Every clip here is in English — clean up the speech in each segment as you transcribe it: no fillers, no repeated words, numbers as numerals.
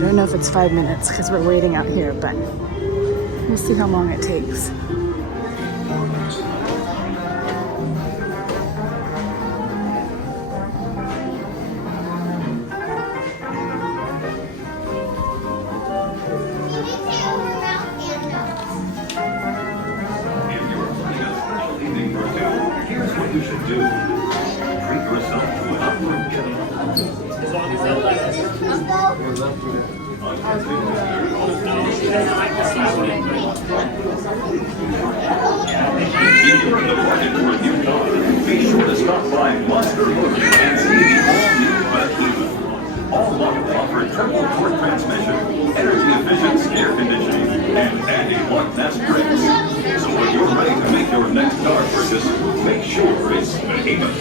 don't know if it's 5 minutes because we're waiting out here, but we'll see how long it takes. Here's what you should do. Treat yourself to an upward kill. As long as they let us. If you're in the market for a new car, be sure to stop by Monstropolis and see the all-new Monstropolis. All models offer turbo torque transmission, energy-efficient air conditioning, and anti-lock nest brakes. So when you're ready to make your next car purchase, make sure it's behemoth.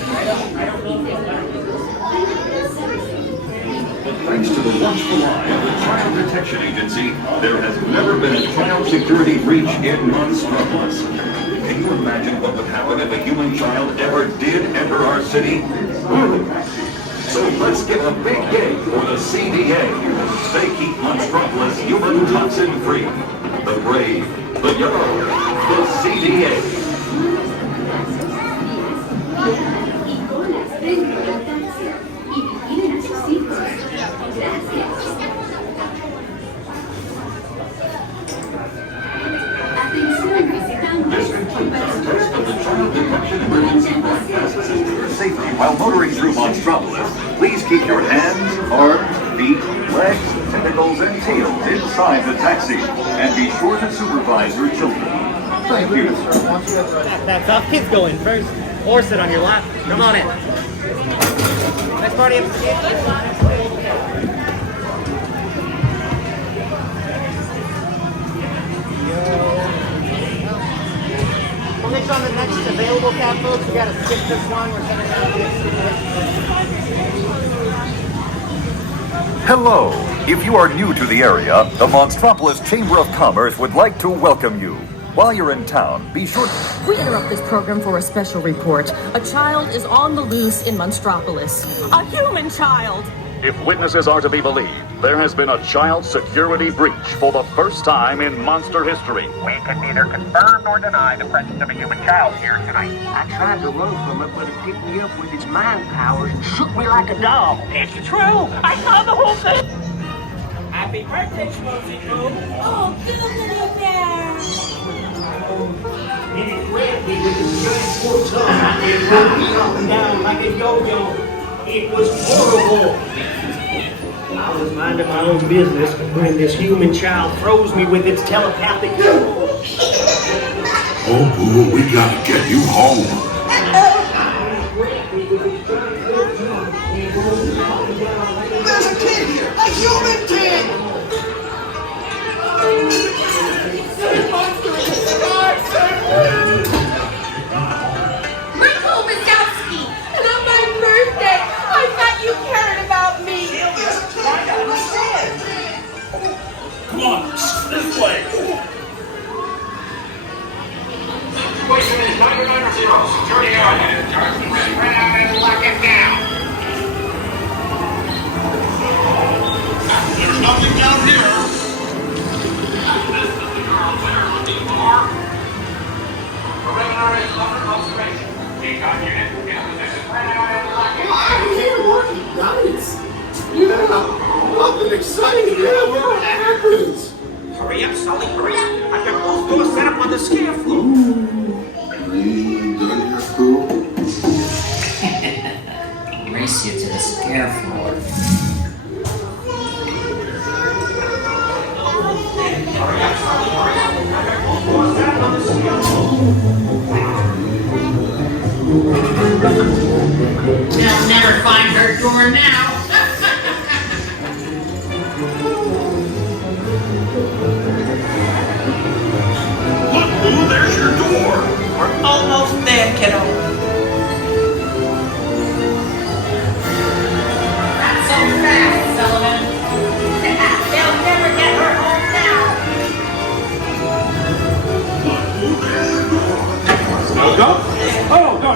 Thanks to the watchful eye of the Child Protection Agency, there has never been a child security breach in Monstropolis. Can you imagine what would happen if a human child ever did enter our city? So let's give a big yay for the CDA. They keep Monstropolis human toxin free. The brave, the young, the CDA. This concludes our test of the Child Detection Emergency Broadcast System for safety while motoring through Monstropolis. Please keep your hands, arms, feet, legs, tentacles, and tails inside the taxi. And be sure to supervise your children. Thank you. That's up. Kids go in first. Or sit on your lap. Come on in. Nice party. We'll make sure on the next available cab, folks. We gotta skip this one. We're sending out this. Hello. If you are new to the area, the Monstropolis Chamber of Commerce would like to welcome you. While you're in town, be sure... We interrupt this program for a special report. A child is on the loose in Monstropolis. A human child! If witnesses are to be believed, there has been a child security breach for the first time in monster history. We can neither confirm nor deny the presence of a human child here tonight. I tried to run from it, but it picked me up with its mind powers and shook me like a dog. It's true! I saw the whole thing! Happy birthday, Schmoozy Boo! Oh, goodness, there! And it grabbed me with its giant tongue and rolled me up and down like a yo-yo. It was horrible. I was minding my own business when this human child froze me with its telepathic. Oh, Boo, we gotta get you home. There's a kid here! A human kid! Michael Wazowski! And on my birthday, I thought you cared about me! Come on, this way. Situation is 990. Security overhead. Target spread out and lock it down. There's nothing down here. This is the girl there on the bar. Regular is under observation. Take on unit. Spread out and lock it down. I'm here working nights. Yeah, nothing exciting ever happens. Hurry up, Sulley, hurry up. I've got both doors set up on the scare floor. Done your school? Race you to the scare floor. Hurry up, Sulley, hurry up. I've got both doors set up on the scare floor. They'll never find her door now. Look, Boo, there's your door. We're almost there, kiddo. Not so fast, Sullivan. They'll never get her home now. Look, Boo, there's your door. No, go. Oh, no.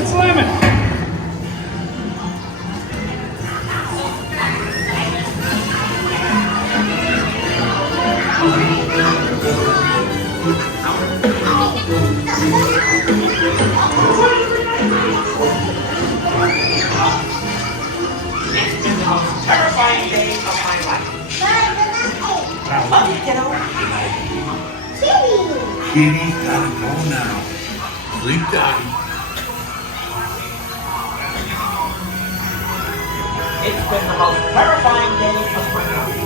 It's Lemon. Kitty's gotta go now. Sleep tight. It's been the most terrifying day of my life.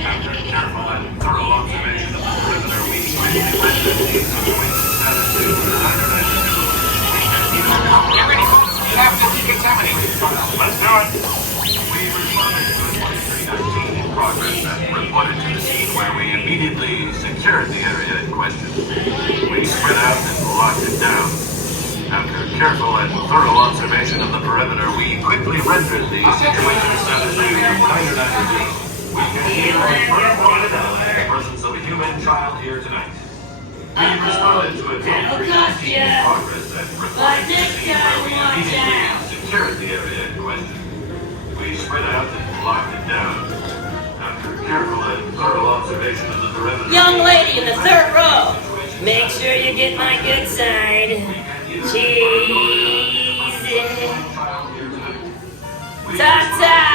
After careful and thorough observation of the perimeter, we quickly rendered the situation satisfactory. Get ready, folks. We have to decontaminate this tunnel. Let's do it. We responded to a 2319 in progress and reported to the scene where we immediately secured the area in question. We spread out and locked it down. After careful and thorough observation of the perimeter, we quickly rendered the situation satisfactory. We can hear the presence of a human child here tonight. We responded to a 2319 in progress and reported to the scene where we immediately secured the area in question. We spread out and locked it down. After careful and thorough observation of the perimeter... Young lady in the third row, make sure you get my good side. Cheese. Ta-ta!